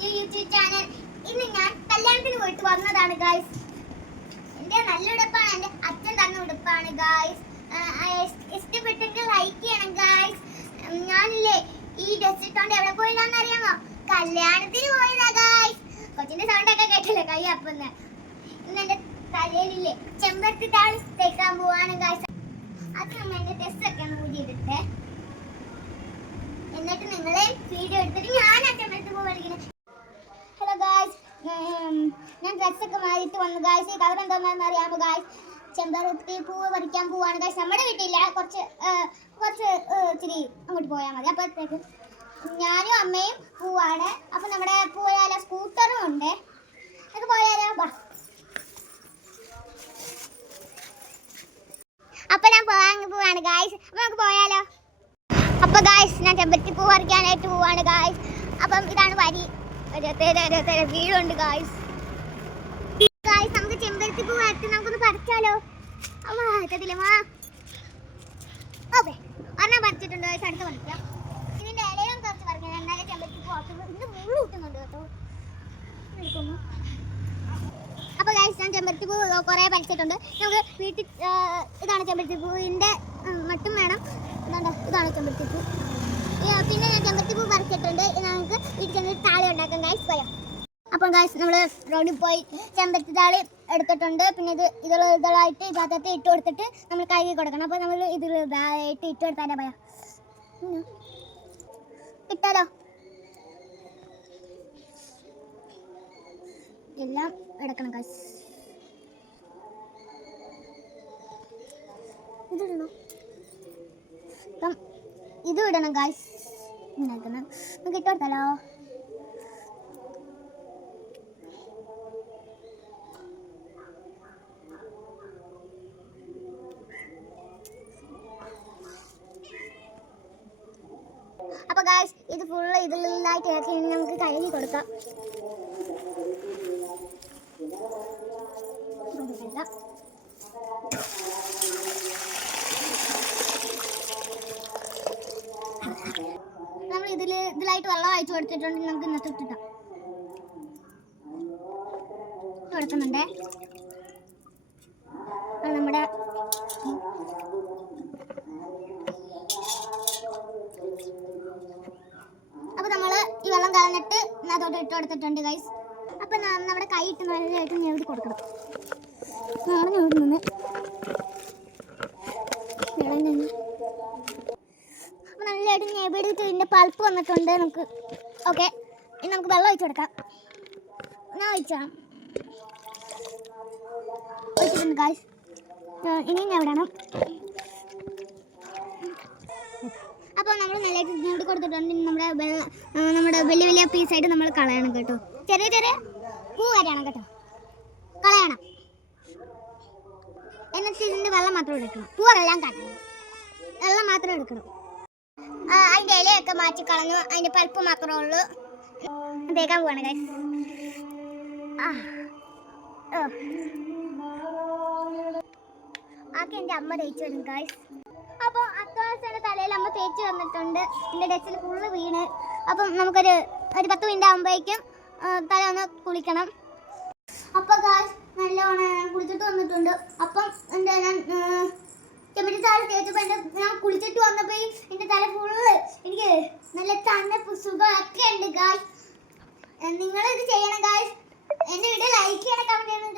To YouTube channel. ഇന്ന് ഞാൻ കല്യാണത്തിന് പോയിട്ട് വന്നതാണ് ഗായ്സ്. എൻ്റെ നല്ല ഉടുപ്പാണ്, എൻ്റെ അച്ഛൻ തന്ന ഉടുപ്പാണ് ഗായ്സ്. ഇഷ്ടപ്പെട്ടെങ്കിൽ ലൈക്ക് ചെയ്യണം ഗായ്സ്. ഞാനില്ലേ ഈ ഡ്രസ് ഇട്ടോണ്ട് എവിടെ പോയതാണെന്ന് അറിയാമോ? കല്യാണത്തിന് പോയതാ ഗായ്സ്. കൊച്ചിന്റെ സൗണ്ട് ഒക്കെ കേട്ടില്ലേ കൈ അപ്പുന്ന. ഇന്ന് എൻ്റെ തലയിലില്ലേ ചെമ്പരത്തി താളി തേക്കാൻ പോവാണ് ഗായ്സ്. അത് നമ്മൾ എൻ്റെ ഡ്രസ്സൊക്കെ ഒന്ന് ഊരിയിട്ടെ, എന്നിട്ട് നിങ്ങളെ വീഡിയോ എടുത്തിട്ട് ഞാൻ ആ ചെമ്പരത്തി പൂ കളിക്കുന്നത്. ഹലോ ഗായ്സ്, ഞാൻ ഡ്രസ്സൊക്കെ മാറിയിട്ട് വന്നു ഗായ്സ്. ഈ കവർ എന്താണെന്ന് അറിയാമോ ഗായ്സ്? ചെമ്പരത്തി പൂവ് പറിക്കാൻ പോവാണ് ഗായ്സ്. നമ്മുടെ വീട്ടിലില്ല, കുറച്ച് ഇച്ചിരി അങ്ങോട്ട് പോയാൽ മതി. അപ്പോഴത്തേക്ക് ഞാനും അമ്മയും പോവാണ്. അപ്പം നമ്മുടെ പോയാലോ, സ്കൂട്ടറും ഉണ്ട്. നമുക്ക് പോയാലോ, വാ. അപ്പം ഞാൻ പോവാണ് ഗായ്സ്. അപ്പം നമുക്ക് പോയാലോ. അപ്പോൾ ഗായ്സ്, ഞാൻ ചെമ്പരത്തി പൂ പറിക്കാനായിട്ട് പോവാണ് ഗായ്സ്. അപ്പം ഇതാണ് വരി, വീടുണ്ട് ഗായ്സ്. ഗായ്സ്, നമുക്ക് ചെമ്പരത്തി പൂ വരത്തി നമുക്കൊന്ന് പറിച്ചാലോ. പറ്റത്തില്ല മാ. ഓക്കെ, ഒരെണ്ണം പറിച്ചിട്ടുണ്ട് ഗായ്സ്. അടുത്ത് പറിക്കാം. ഇതിൻ്റെ ഇലയും കുറച്ച് പറിക്കണം, എന്നാലേ ചെമ്പരത്തി പൂ ആക്കും. ഇത് മുള്ളു കിട്ടുന്നുണ്ട് കേട്ടോ. അപ്പോൾ ഗായ്സ്, ഞാൻ ചെമ്പരത്തി പൂ കുറേ പറിച്ചിട്ടുണ്ട്. നമുക്ക് വീട്ടിൽ ഇതാണ് ചെമ്പരത്തി പൂവിൻ്റെ മട്ടും വേണം. ഇതാണ് ചെമ്പരത്തി പൂ. പിന്നെ ഞാൻ ചെമ്പരത്തി പൂ പറിച്ചിട്ടുണ്ട്. നമുക്ക് വീട്ടിൽ ചെന്നിട്ട് താളി ഉണ്ടാക്കാം ഗായ്സ്. പോയാം. അപ്പം ഗായ്സ്, നമ്മൾ റോഡിൽ പോയി ചെമ്പരത്തി താളി എടുത്തിട്ടുണ്ട്. പിന്നെ ഇതളായിട്ട് ഇതിനകത്ത് ഇട്ട് കൊടുത്തിട്ട് നമ്മൾ കഴുകി കൊടുക്കണം. അപ്പോൾ നമ്മൾ ഇതായിട്ട് ഇട്ട് കൊടുത്താലോ. പോയാ ഇട്ടാലോ. എല്ലാം എടുക്കണം ഗായ്സ്. ഇതിടണം, അപ്പം ഇത് ഇടണം ഗായ്സ്. നമുക്ക് ഇട്ട് കൊടുത്താലോ. അപ്പോൾ ഗായ്സ്, ഇത് ഫുള്ള് ഇതിലായിട്ട് ഇറക്കി നമുക്ക് കഴുകി കൊടുക്കാം. നമ്മൾ ഇതിലായിട്ട് വെള്ളം അയച്ചു കൊടുത്തിട്ടുണ്ട്. നമുക്ക് ഇന്നത്തെ ഇട്ടിട്ടാം കൊടുക്കുന്നുണ്ടേ. നമ്മുടെ അപ്പോൾ നമ്മൾ ഈ വെള്ളം കളഞ്ഞിട്ട് അതിനകത്തോട്ട് ഇട്ട് കൊടുത്തിട്ടുണ്ട് ഗൈസ്. അപ്പം നമ്മുടെ കൈ ഇട്ട് നല്ലതായിട്ട് ഞെവിടി കൊടുക്കണം. ഞെവിടി നിന്ന് അപ്പോൾ നല്ലതായിട്ട് ഞെവിടിയിട്ട് ഇതിൻ്റെ പൾപ്പ് വന്നിട്ടുണ്ട് നമുക്ക്. ഓക്കെ, ഇനി നമുക്ക് വെള്ളം ഒഴിച്ചു കൊടുക്കാം. ഞാൻ ഒഴിച്ചിട്ടുണ്ട് ഗൈസ്. ഇനിയും ഞെവിടണം. അപ്പോൾ നമ്മൾ നല്ലതായിട്ട് ഞെവിടി കൊടുത്തിട്ടുണ്ട്. നമ്മുടെ വലിയ വലിയ പീസായിട്ട് നമ്മൾ കളയണം കേട്ടോ. ചെറിയ ചെറിയ പൂ വരെയാണ് കേട്ടോ കളയണം. എന്നിട്ട് ഇതിൻ്റെ വെള്ളം മാത്രം എടുക്കണം. പൂവെല്ലാം കളയണം, വെള്ളം മാത്രം എടുക്കണം. അതിൻ്റെ ഇലയൊക്കെ മാറ്റി കളഞ്ഞു, അതിൻ്റെ പൾപ്പ് മാത്രമേ ഉള്ളൂ. തേക്കാൻ പോവാണ് ഗൈസ്. ആക്കെ എൻ്റെ അമ്മ തേച്ച് വരും ഗൈസ്. അപ്പോൾ അത്യാവശ്യം തലയിൽ അമ്മ തേച്ച് വന്നിട്ടുണ്ട്. എൻ്റെ ഡ്രസ്സിൽ ഫുള്ള് വീണ്. അപ്പം നമുക്കൊരു 10 മിനിറ്റ് ആകുമ്പോഴേക്കും തല ഒന്ന് കുളിക്കണം. അപ്പോൾ ഗായ്സ്, നല്ലോണം കുളിച്ചിട്ട് വന്നിട്ടുണ്ട്. അപ്പം എന്താ ഞാൻ ചെമ്പരത്തി താളി തേച്ചപ്പോൾ ഞാൻ കുളിച്ചിട്ട് വന്നപ്പോൾ എൻ്റെ തല ഫുള്ള് എനിക്ക് നല്ല തണുപ്പ് സുഖമൊക്കെ ഉണ്ട് ഗായ്സ്. നിങ്ങളിത് ചെയ്യണം ഗായ്സ്. എൻ്റെ വീഡിയോ ലൈക്ക് ചെയ്യണം, കമൻറ്റ് ചെയ്യണം,